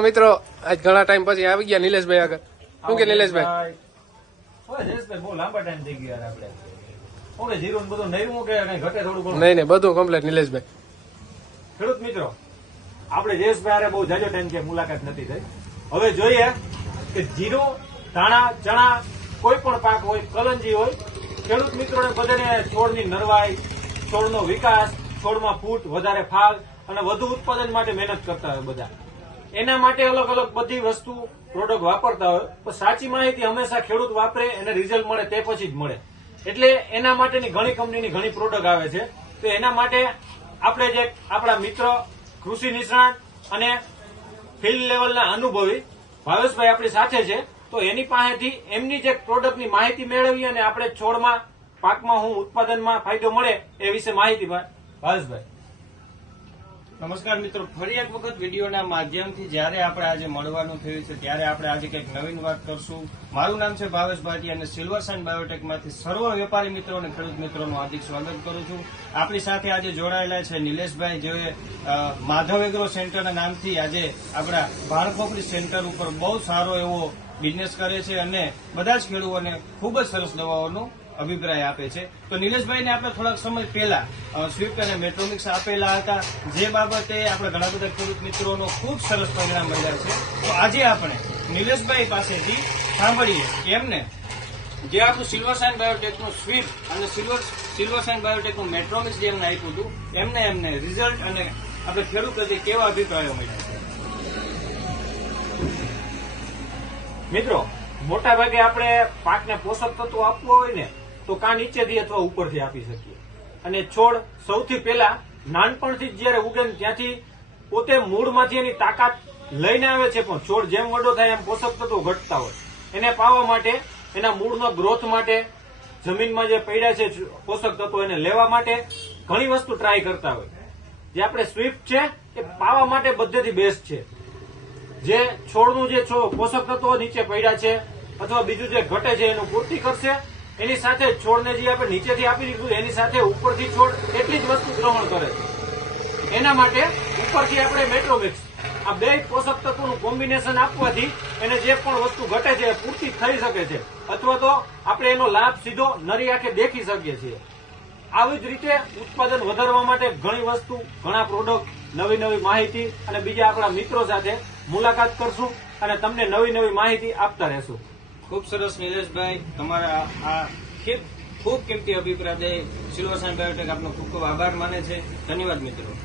મિત્રો આજ ઘણા ટાઈમ પછી આવી ગયા નિલેશભાઈ આગળ. શું કે નિલેશભાઈ? બહુ લાંબા ટાઈમ થઈ ગયા આપણે. ઓકે જીરું બધું નયું કે ઘટે થોડું? નહીં બધું કમ્પ્લીટ નિલેશભાઈ. ખેડૂત મિત્રો, આપણે જયેશભાઈ બહુ જાજો ટાઈમ કે મુલાકાત નથી થઈ. હવે જોઈએ કે જીરું, ધાણા, ચણા, કોઈ પણ પાક હોય, કલંજી હોય, ખેડૂત મિત્રોને બધાને છોડની નરવાઈ, છોડનો વિકાસ, છોડમાં ફૂટ, વધારે ફાલ અને વધુ ઉત્પાદન માટે મહેનત કરતા હોય બધા. એના માટે અલગ અલગ બધી વસ્તુ પ્રોડક્ટ વાપરતા હોય, પણ સાચી માહિતી હંમેશા ખેડૂત વાપરે એને રિઝલ્ટ મળે તે પછી જ મળે. એટલે એના માટેની ઘણી કંપનીની ઘણી પ્રોડક્ટ આવે છે. તો એના માટે આપણે જે આપણા મિત્ર કૃષિ નિષ્ણાત અને ફિલ્ડ લેવલના અનુભવી ભાવેશભાઈ આપણી સાથે છે. તો એની પાસેથી એમની જે પ્રોડક્ટની માહિતી મેળવી અને આપણે છોડમાં પાકમાં હું ઉત્પાદનમાં ફાયદો મળે એ વિશે માહિતી ભાવેશભાઈ. નમસ્કાર મિત્રો, ફરી એક વખત વિડીયોના માધ્યમથી જયારે આપણે આજે મળવાનું થયું છે ત્યારે આપણે આજે કંઈક નવીન વાત કરશું. મારું નામ છે ભાવેશ ભાટિયા અને સિલ્વર સાઇન બાયોટેકમાંથી સર્વ વેપારી મિત્રો અને ખેડૂત મિત્રોનું હાર્દિક સ્વાગત કરું છું. આપણી સાથે આજે જોડાયેલા છે નિલેશભાઈ, જે માધવ એગ્રો સેન્ટરના નામથી આજે આપણા ભાણખોપરી સેન્ટર ઉપર બહુ સારો એવો બિઝનેસ કરે છે અને બધા જ ખેડૂતોને ખૂબ જ સરસ દવાઓનું અભિપ્રાય આપે છે. તો નિલેશભાઈને આપણે થોડાક સમય પહેલા સ્વિફ્ટ અને મેટ્રોમિક્સ આપેલા હતા, જે બાબતે આપણે ઘણા બધા ખેડૂત મિત્રોનો ખૂબ સરસ પરિણામ મળ્યા છે. તો આજે આપણે નિલેશભાઈ પાસેથી સાંભળીએ કે એમને જે આપણું સિલ્વર સાઇન બાયોટેકનું સ્વિફ્ટ અને સિલ્વર સાઇન બાયોટેકનું મેટ્રોમિક્સ જે એમને આપ્યું હતું એમને રિઝલ્ટ અને આપણે ખેડૂત પ્રત્યે કેવા અભિપ્રાયો મળ્યા છે. મિત્રો, મોટા ભાગે આપણે પાકને પોષક તત્વો આપવું હોય ને તો કાં નીચેથી અથવા ઉપરથી આપી શકીએ. અને છોડ સૌથી પહેલા નાનપણથી જ જયારે ઉગે ને ત્યાંથી પોતે મૂળમાંથી એની તાકાત લઈને આવે છે, પણ છોડ જેમ વડો થાય એમ પોષક તત્વો ઘટતા હોય. એને પાવા માટે, એના મૂળનો ગ્રોથ માટે, જમીનમાં જે પડ્યા છે પોષક તત્વો એને લેવા માટે ઘણી વસ્તુ ટ્રાય કરતા હોય. જે આપણે સ્વિફ્ટ છે એ પાવા માટે બધેથી બેસ્ટ છે. જે છોડનું જે પોષક તત્વો નીચે પડ્યા છે અથવા બીજું જે ઘટે છે એનું પૂર્તિ કરશે. એની સાથે છોડને જે આપણે નીચેથી આપી દીધું એની સાથે ઉપરથી છોડ એટલી જ વસ્તુ ગ્રહણ કરે છે. એના માટે ઉપરથી આપણે મેટ્રોમિક્સ આ બે પોષક તત્વોનું કોમ્બિનેશન આપવાથી એને જે પણ વસ્તુ ઘટે છે એ પૂર્તિ થઈ શકે છે, અથવા તો આપણે એનો લાભ સીધો નરી આંખે દેખી શકીએ છીએ. આવી જ રીતે ઉત્પાદન વધારવા માટે ઘણી વસ્તુ, ઘણા પ્રોડક્ટ, નવી નવી માહિતી અને બીજા આપણા મિત્રો સાથે મુલાકાત કરશું અને તમને નવી નવી માહિતી આપતા રહેશું. ખૂબ સરસ નિલેશભાઈ, તમારા આ ખૂબ કિંમતી અભિપ્રાય સિલ્વર સાઇન બાયોટેક આપનો ખૂબ ખૂબ આભાર માને છે. ધન્યવાદ મિત્રો.